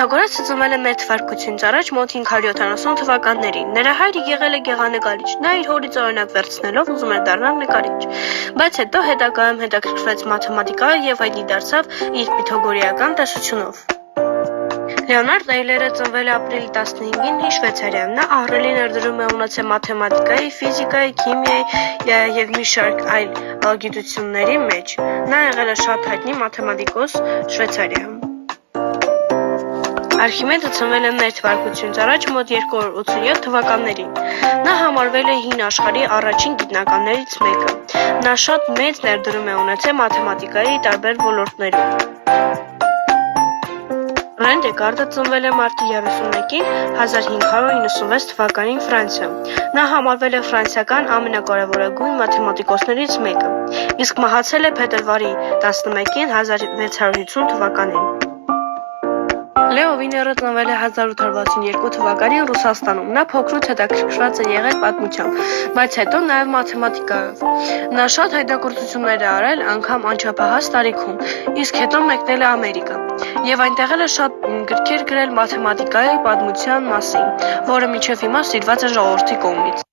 Պյաթագորասը ծնվել է մեր թվարկությունից առաջ մոտ 570 թվականներին։ Նրա հայրը եղել է գեղանկարիչ։ Նա իր հորից օրինակ վերցնելով ուզում էր դառնալ նկարիչ, բայց հետո հետագայում հետաքրքրվեց մաթեմատիկայով եւ հայտնի դարձավ իր պյաթագորեական տեսությունով։ Լեոնարդ Էյլերը ծնվել է ապրիլի 15-ին Շվեյցարիայում։ Նա ահռելի ներդրում է ունեցել մաթեմատիկայի, ֆիզիկայի, քիմիայի եւ մի շարք այլ գիտությունների մեջ։ Նա եղել է շատ հայտնի մաթեմատիկոս Շվեյցարիայում։ Արխիմեդը ծնվել է մեր թվարկությունից առաջ մոտ 287 թվականներին։ Նա համարվել է հին աշխարհի առաջին գիտնականներից մեկը։ Նա շատ մեծ ներդրում է ունեցել մաթեմատիկայի տարբեր ոլորտներում։ Ռեն Դեկարտը ծնվել է մարտի 31-ին 1596 թվականին Ֆրանսիայում։ Նա համարվել է ֆրանսիական ամենակարևորագույն մաթեմատիկոսներից մեկը, իսկ մահացել է փետրվարի 11-ին 1650 թվականին։ Լեո Վիները ծնվել է 1862 թվականին Ռուսաստանում։ Նա փոքրուց հետաքրքրված է եղել պատմությամբ, բայց հետո նաև մաթեմատիկայով։ Նա շատ հայտնագործություններ է արել, անգամ անչափահաս տարիքում, իսկ հետո մեկնել է Ամերիկա եւ այնտեղ էլ է շատ գրքեր գրել մաթեմատիկայի պատմության մասին, որը մինչև հիմա սիրված է ժողովրդի կողմից։